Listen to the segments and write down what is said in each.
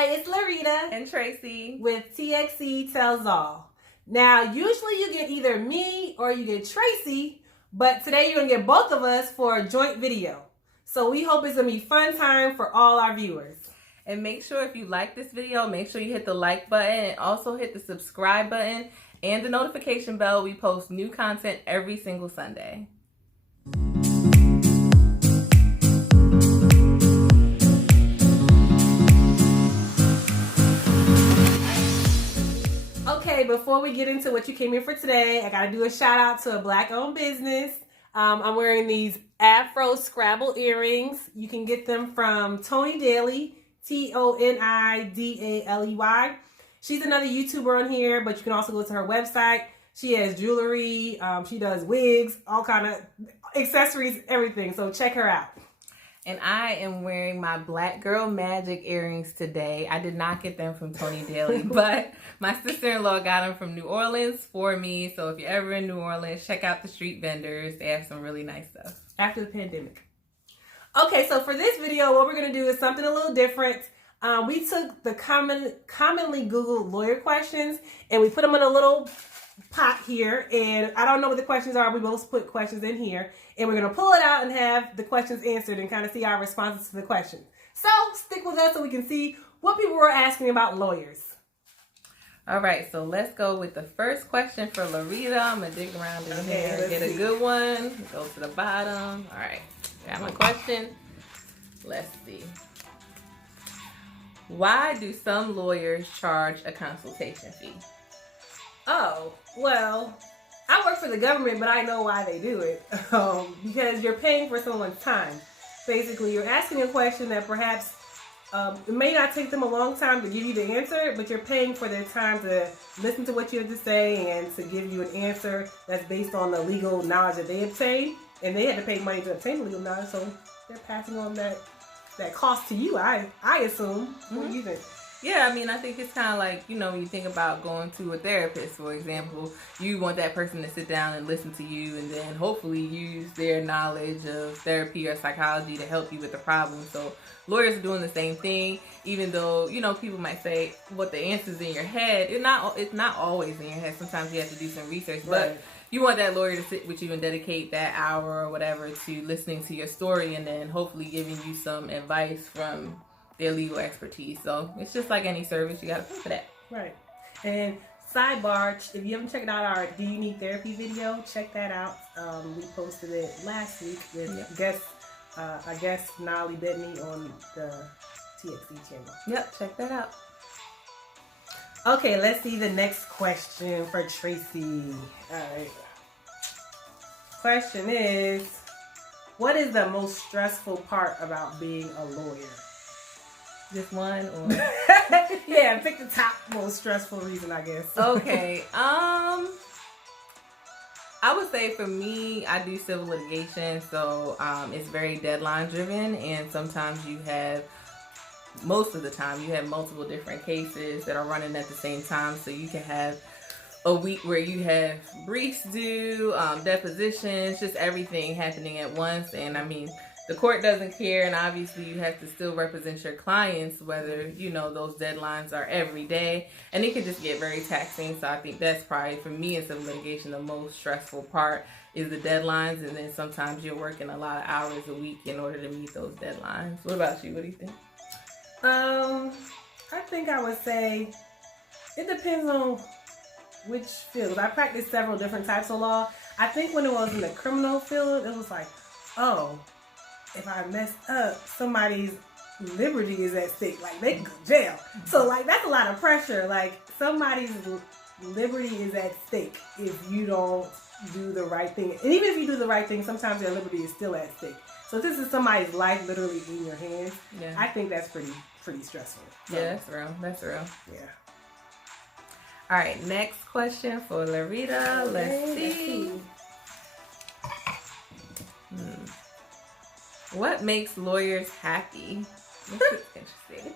Hi, it's LaRita and Tracy with TXC Tells All. Now, usually you get either me or you get Tracy, but today you're going to get both of us for a joint video. So we hope it's going to be fun time for all our viewers. And make sure if you like this video, make sure you hit the like button and also hit the subscribe button and the notification bell. We post new content every single Sunday. Okay, before we get into what you came here for today, I got to do a shout out to a Black-owned business. I'm wearing these Afro Scrabble earrings. You can get them from Tony Daly, Tonidaly. She's another YouTuber on here, but you can also go to her website. She has jewelry, she does wigs, all kind of accessories, everything. So check her out. And I am wearing my Black Girl Magic earrings today. I did not get them from Tony Daly, but my sister-in-law got them from New Orleans for me. So if you're ever in New Orleans, check out the street vendors. They have some really nice stuff. After the pandemic. Okay, so for this video, what we're going to do is something a little different. We took the commonly Googled lawyer questions and we put them in a little pot here, and I don't know what the questions are. We both put questions in here, and we're going to pull it out and have the questions answered and kind of see our responses to the questions. So stick with us so we can see what people were asking about lawyers. All right, so let's go with the first question for LaRita. I'm going to dig around in here and get a good one. Go to the bottom. All right, got my question. Let's see. Why do some lawyers charge a consultation fee? Oh, well, I work for the government, but I know why they do it. Because you're paying for someone's time. Basically, you're asking a question that perhaps it may not take them a long time to give you the answer, but you're paying for their time to listen to what you have to say and to give you an answer that's based on the legal knowledge that they obtained. And they had to pay money to obtain the legal knowledge, so they're passing on that cost to you, I assume. Mm-hmm. What do you think? Yeah, I mean, I think it's kind of like, you know, when you think about going to a therapist, for example, you want that person to sit down and listen to you and then hopefully use their knowledge of therapy or psychology to help you with the problem. So lawyers are doing the same thing, even though, you know, people might say what the answer's in your head. It's not always in your head. Sometimes you have to do some research, right. But you want that lawyer to sit with you and dedicate that hour or whatever to listening to your story and then hopefully giving you some advice from their legal expertise. So it's just like any service, you gotta pay for that. Right. And sidebar, if you haven't checked out our Do You Need Therapy video, check that out. We posted it last week with I guess Nolly Bedney on the TXC channel. Yep, check that out. Okay, let's see the next question for Tracy. Alright. Question is, what is the most stressful part about being a lawyer? Just one or yeah, pick the top most stressful reason, I guess. Okay. I would say for me, I do civil litigation, so it's very deadline driven, and sometimes most of the time you have multiple different cases that are running at the same time, so you can have a week where you have briefs due, depositions, just everything happening at once. And I mean, the court doesn't care, and obviously you have to still represent your clients, whether, you know, those deadlines are every day, and it can just get very taxing. So I think that's probably, for me in civil litigation, the most stressful part is the deadlines, and then sometimes you're working a lot of hours a week in order to meet those deadlines. What about you? What do you think? I think I would say it depends on which field. I practiced several different types of law. I think when it was in the criminal field, it was like, oh, if I messed up, somebody's liberty is at stake. Like, they can go to jail. So, like, that's a lot of pressure. Like, somebody's liberty is at stake if you don't do the right thing. And even if you do the right thing, sometimes their liberty is still at stake. So if this is somebody's life literally in your hands, yeah, I think that's pretty stressful. So, yeah, that's real. That's real. Yeah. All right, next question for LaRita. Let's see. What makes lawyers happy? This is interesting.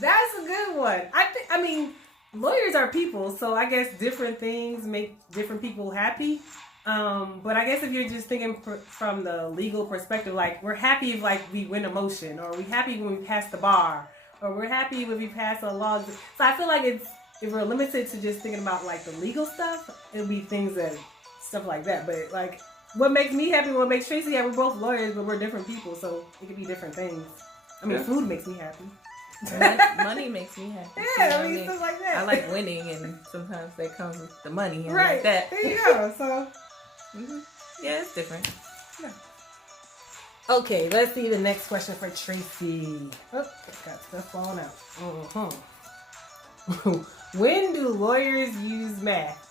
That's a good one. I mean, lawyers are people, so I guess different things make different people happy. But I guess if you're just thinking from the legal perspective, like, we're happy if, like, we win a motion, or we're happy when we pass the bar. or we're happy if you pass a law. So I feel like if we're limited to just thinking about like the legal stuff, it'll be things that stuff like that. But like what makes me happy, what makes Tracey happy, we're both lawyers, but we're different people, so it could be different things. I mean, food makes me happy. Money makes me happy. Yeah, I mean, stuff like that. I like winning, and sometimes that comes with the money. And right. Like that. There you go. So, yeah, it's different. Yeah. Okay, let's see the next question for Tracey. Oh, got stuff falling out. When do lawyers use math?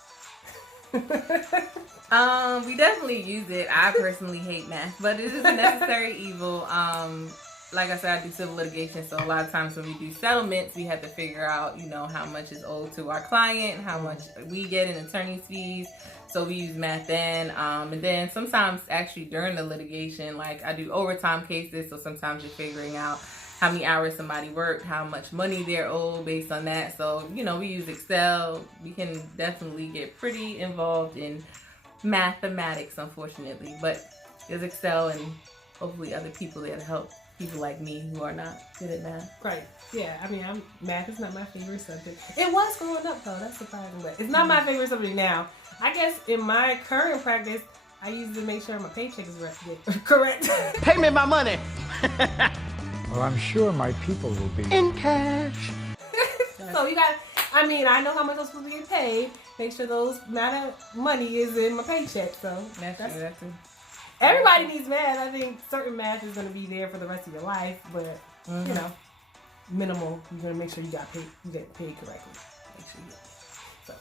We definitely use it. I personally hate math, but it is a necessary evil. Like I said, I do civil litigation, so a lot of times when we do settlements, we have to figure out, how much is owed to our client, how much we get in attorney's fees. So we use math then. And then sometimes actually during the litigation, like I do overtime cases, so sometimes you're figuring out how many hours somebody worked, how much money they're owed based on that. So, we use Excel. We can definitely get pretty involved in mathematics, unfortunately. But there's Excel and hopefully other people there to help people like me who are not good at math. Right. Yeah, I mean, math is not my favorite subject. It was growing up, though. That's surprising. But it's not my favorite subject now. I guess in my current practice, I use it to make sure my paycheck is correct. Pay me my money. Well, I'm sure my people will be in cash. So I know how much I'm supposed to get paid. Make sure those amount of money is in my paycheck. So That's true. Everybody needs math. I think certain math is going to be there for the rest of your life, but minimal. You're going to make sure you get paid correctly. Make sure you get paid. So.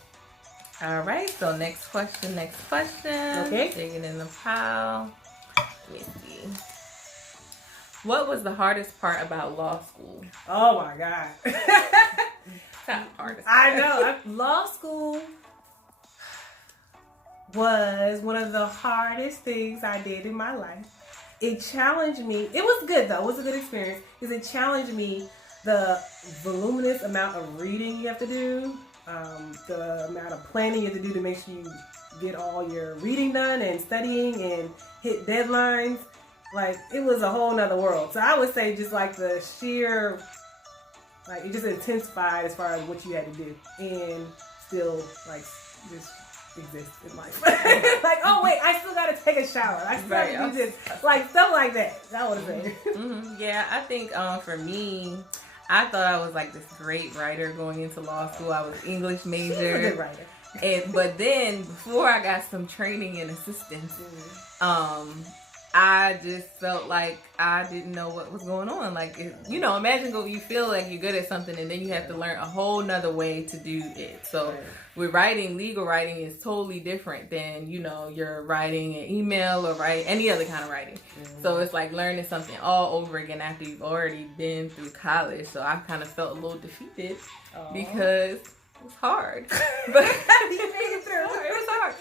All right. So next question. Okay. Digging in the pile. Let me see. What was the hardest part about law school? Oh my God. Not hardest. I know. Law school was one of the hardest things I did in my life. It challenged me. It was good though. It was a good experience because it challenged me. The voluminous amount of reading you have to do, the amount of planning you have to do to make sure you get all your reading done and studying and hit deadlines. Like, it was a whole nother world. So I would say just like the sheer, like it just intensified as far as what you had to do and still like just exist in life. Like, oh wait, I still gotta take a shower. I still gotta do this. Like stuff like that. That would say. Yeah, I think for me, I thought I was like this great writer going into law school. I was English major. She's a good writer. But then before I got some training and assistance, I just felt like I didn't know what was going on. Like, imagine you feel like you're good at something and then you have to learn a whole nother way to do it. So with writing, legal writing is totally different than, you're writing an email or write any other kind of writing. So it's like learning something all over again after you've already been through college. So I kind of felt a little defeated because it was hard. But you made it through. It was hard.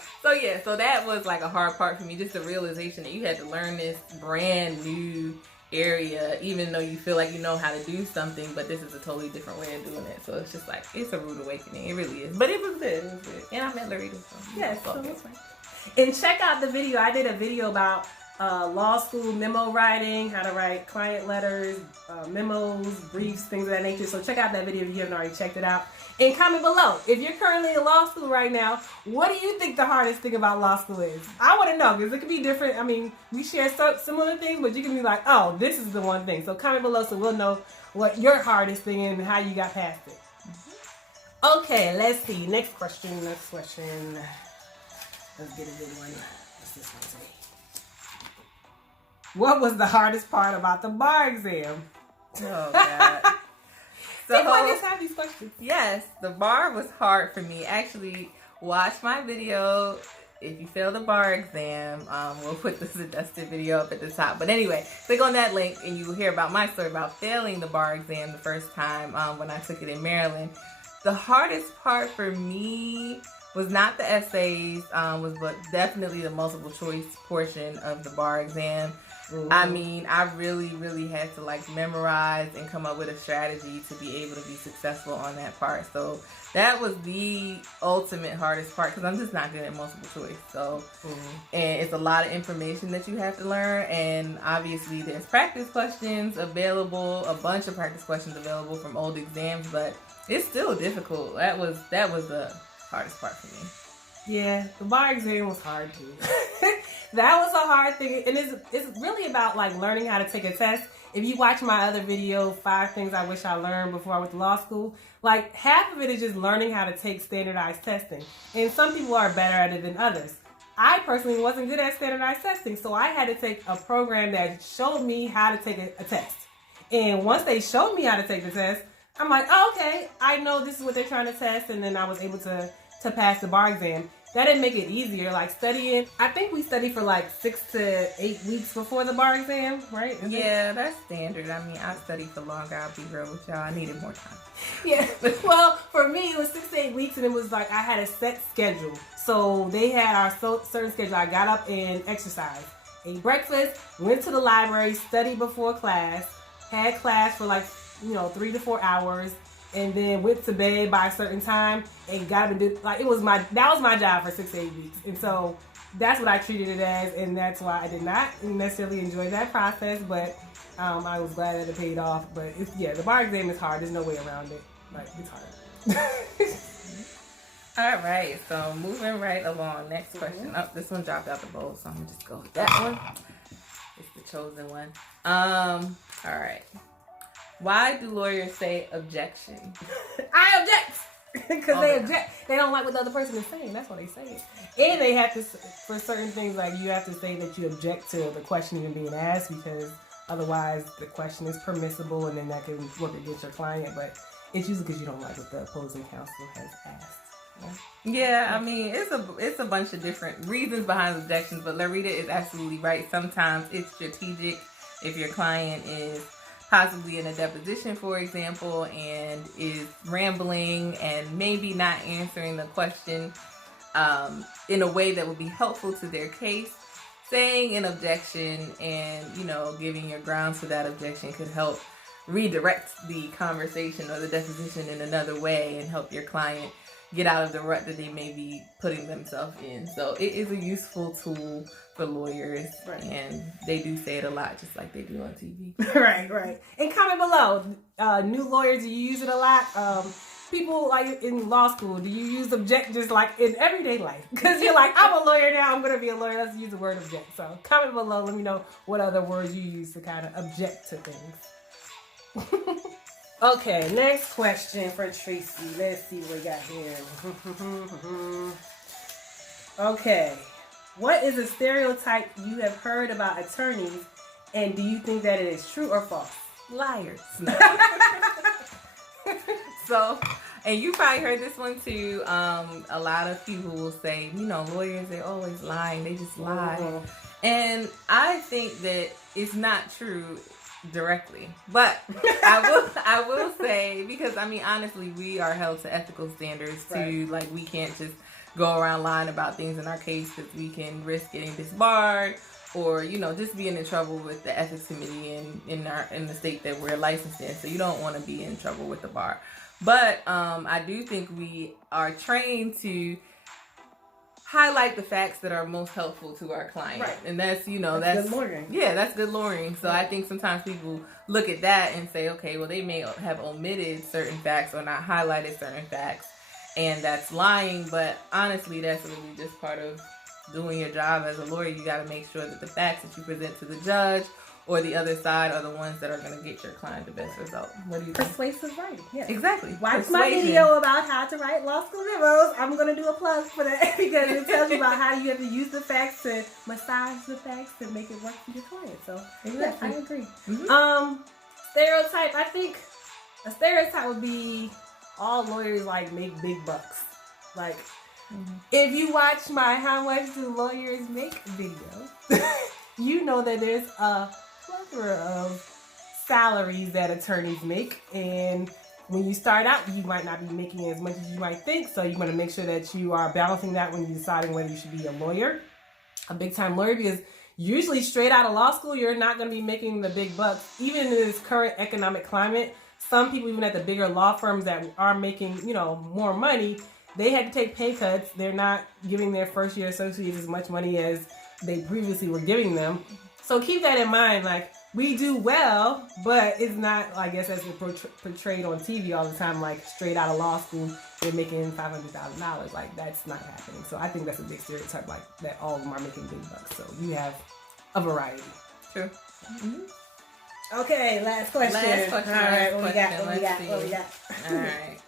So that was like a hard part for me, just the realization that you had to learn this brand new area, even though you feel like you know how to do something, but this is a totally different way of doing it. So it's just like, it's a rude awakening. It really is. But it was good. And I met LaRita. So yes, so that's right. And check out the video. I did a video about law school memo writing, how to write client letters, memos, briefs, things of that nature. So check out that video if you haven't already checked it out. And comment below, if you're currently in law school right now, what do you think the hardest thing about law school is? I want to know, because it could be different. I mean, we share similar things, but you can be like, oh, this is the one thing. So comment below so we'll know what your hardest thing is and how you got past it. Okay, let's see. Next question. Let's get a good one. What's this one say? What was the hardest part about the bar exam? Oh, God. So, people just have these questions. Yes, the bar was hard for me. Actually, watch my video. If you fail the bar exam, we'll put the suggested video up at the top. But anyway, click on that link and you will hear about my story about failing the bar exam the first time when I took it in Maryland. The hardest part for me was not the essays, but definitely the multiple choice portion of the bar exam. I mean, I really, really had to like memorize and come up with a strategy to be able to be successful on that part. So that was the ultimate hardest part because I'm just not good at multiple choice. So, and it's a lot of information that you have to learn. And obviously there's practice questions available, a bunch of practice questions available from old exams, but it's still difficult. That was the hardest part for me. Yeah, the bar exam was hard too. That was a hard thing, and it's really about like learning how to take a test. If you watch my other video, 5 things I wish I learned before I went to law school, like half of it is just learning how to take standardized testing. And some people are better at it than others. I personally wasn't good at standardized testing, so I had to take a program that showed me how to take a test. And once they showed me how to take the test, I'm like, oh, okay, I know this is what they're trying to test, and then I was able to pass the bar exam. That didn't make it easier. Like studying, I think we studied for like 6 to 8 weeks before the bar exam, right? That's standard. I mean, I studied for longer. I'll be real with y'all. I needed more time. Yeah. Well, for me, it was 6 to 8 weeks, and it was like I had a set schedule. So they had our certain schedule. I got up and exercised, ate breakfast, went to the library, studied before class, had class for like 3 to 4 hours. And then went to bed by a certain time and got up and did, like, that was my job for 6 to 8 weeks. And so that's what I treated it as, and that's why I did not necessarily enjoy that process, but I was glad that it paid off. But the bar exam is hard. There's no way around it. Like, it's hard. All right, so moving right along. Next question. Oh, this one dropped out the bowl, so I'm gonna just go with that one. It's the chosen one. All right. Why do lawyers say objection? I object! Because they object. They don't like what the other person is saying. That's why they say it. And they have to, for certain things, like you have to say that you object to the question even being asked, because otherwise the question is permissible and then that can work against your client. But it's usually because you don't like what the opposing counsel has asked. Yeah, I mean, it's a bunch of different reasons behind objections, but LaRita is absolutely right. Sometimes it's strategic if your client is possibly in a deposition, for example, and is rambling and maybe not answering the question in a way that would be helpful to their case. Saying an objection and, giving your grounds for that objection could help redirect the conversation or the deposition in another way and help your client get out of the rut that they may be putting themselves in. So it is a useful tool for lawyers, and they do say it a lot, just like they do on TV. Right. And comment below, new lawyers, do you use it a lot? People like in law school, do you use object just like in everyday life? Because you're like, I'm a lawyer now, I'm going to be a lawyer, let's use the word object. So comment below, let me know what other words you use to kind of object to things. Okay, next question for Tracy. Let's see what we got here. Okay. What is a stereotype you have heard about attorneys, and do you think that it is true or false? Liars. So, and you probably heard this one too. A lot of people will say, lawyers, they're always lying. They just lie. Mm-hmm. And I think that it's not true directly, but I will say, because honestly, we are held to ethical standards too. Like, we can't just go around lying about things in our case because we can risk getting disbarred or just being in trouble with the ethics committee in the state that we're licensed in. So you don't want to be in trouble with the bar. But I do think we are trained to highlight the facts that are most helpful to our client. Right. And that's good lawyering. Yeah, that's good lawyering. So I think sometimes people look at that and say, okay, well, they may have omitted certain facts or not highlighted certain facts, and that's lying. But honestly, that's really just part of doing your job as a lawyer. You got to make sure that the facts that you present to the judge or the other side are the ones that are going to get your client the best result. What do you think? Persuasive writing. Yeah. Exactly. Watch my video about how to write law school memos. I'm going to do a plug for that because it tells you about how you have to use the facts to massage the facts to make it work for your client. So, exactly. Yeah, I agree. Mm-hmm. Stereotype. I think a stereotype would be all lawyers make big bucks. Like, if you watch my How Much Do Lawyers Make video, you know that there's a plethora of salaries that attorneys make, and when you start out, you might not be making as much as you might think, so you want to make sure that you are balancing that when you're deciding whether you should be a lawyer, a big time lawyer, because usually straight out of law school, you're not going to be making the big bucks. Even in this current economic climate, some people, even at the bigger law firms that are making, more money, they had to take pay cuts. They're not giving their first year associates as much money as they previously were giving them. So keep that in mind. Like, we do well, but it's not, I guess, as it's portrayed on TV all the time, like straight out of law school, they're making $500,000. Like, that's not happening. So I think that's a big stereotype, like that all of them are making big bucks. So you have a variety. True. Mm-hmm. Okay, last question. All right, what we got? All right.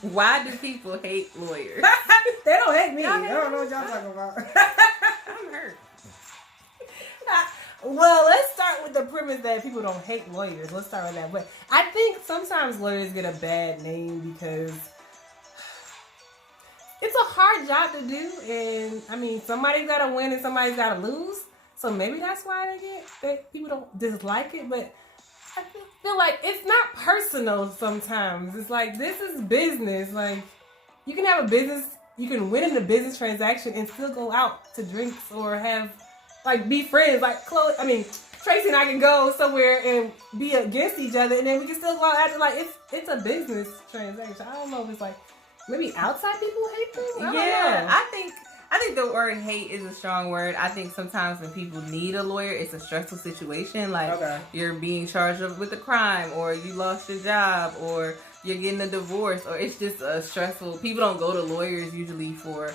Why do people hate lawyers? They don't hate me. I don't know what y'all talking about. I'm hurt. Well, let's start with the premise that people don't hate lawyers. Let's start with that. But I think sometimes lawyers get a bad name because it's a hard job to do. And, I mean, somebody's got to win and somebody's got to lose. So maybe that's why people don't dislike it. But I feel like it's not personal sometimes. It's like, this is business. Like, you can have a business, you can win in a business transaction and still go out to drinks or be friends. Like, Tracey and I can go somewhere and be against each other and then we can still go out acting like it's a business transaction. I don't know if it's like, maybe outside people hate them? I don't know. I think the word hate is a strong word. I think sometimes when people need a lawyer, it's a stressful situation. Like, you're being charged with a crime, or you lost your job, or you're getting a divorce, or it's just a stressful. People don't go to lawyers usually for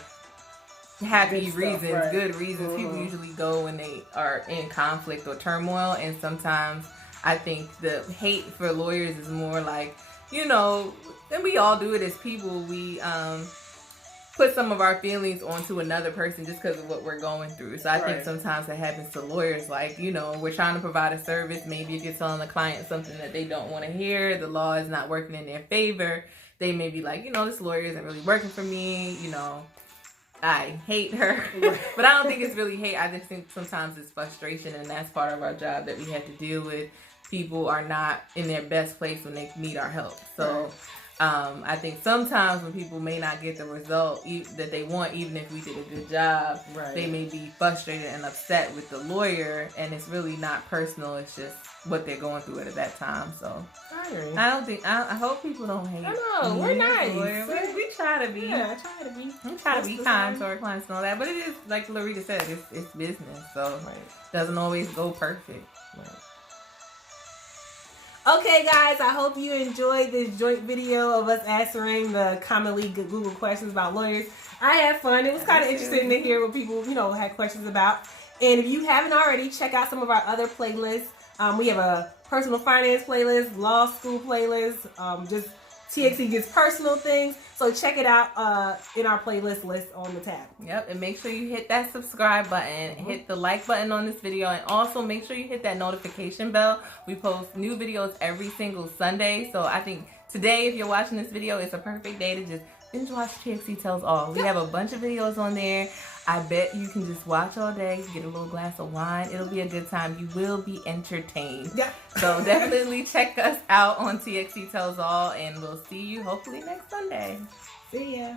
happy reasons, good reasons. People usually go when they are in conflict or turmoil, and sometimes I think the hate for lawyers is more like, and we all do it as people. We put some of our feelings onto another person just because of what we're going through. So I think sometimes that happens to lawyers. Like, we're trying to provide a service. Maybe if you're telling the client something that they don't want to hear, the law is not working in their favor, they may be like, this lawyer isn't really working for me. I hate her. But I don't think it's really hate. I just think sometimes it's frustration, and that's part of our job that we have to deal with. People are not in their best place when they need our help. So I think sometimes when people may not get the result that they want, even if we did a good job, they may be frustrated and upset with the lawyer, and it's really not personal. It's just what they're going through at that time. So I hope people don't hate. I know, we're nice. We try to be. Yeah, I try to be. We try to be kind to our clients and all that, but it is, like LaRita said, it's business, so it doesn't always go perfect. Okay, guys, I hope you enjoyed this joint video of us answering the commonly Google questions about lawyers. I had fun. It was kind of interesting to hear what people, had questions about. And if you haven't already, check out some of our other playlists. We have a personal finance playlist, law school playlist, just TXE Gets Personal things. So check it out in our playlist list on the tab. Yep, and make sure you hit that subscribe button, hit the like button on this video, and also make sure you hit that notification bell. We post new videos every single Sunday. So I think today, if you're watching this video, it's a perfect day to just binge watch TXE Tells All. We have a bunch of videos on there. I bet you can just watch all day, get a little glass of wine. It'll be a good time. You will be entertained. Yeah. So definitely check us out on TXE Tells All, and we'll see you hopefully next Sunday. See ya.